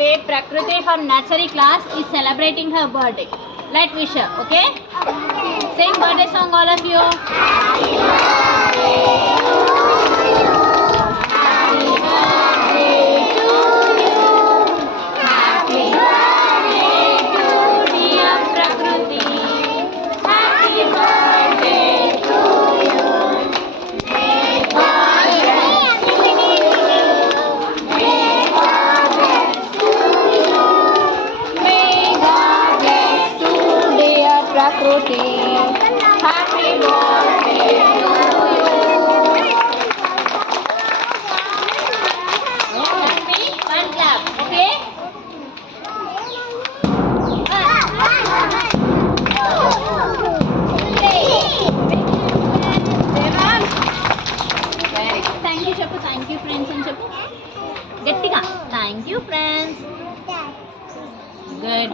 Today Prakriti from nursery class is celebrating her birthday. Let wish her, okay? Sing birthday song all of you. Happy birthday to you. Happy birthday to dear Prakriti. Happy birthday to you. May God bless you. May God bless you. May God bless you, dear Prakriti. Happy birthday to you. And me, one clap, okay? Very good. Thank you, Chappu. Thank you, friends, and Chappu. Gettiga. Thank you, friends. Good.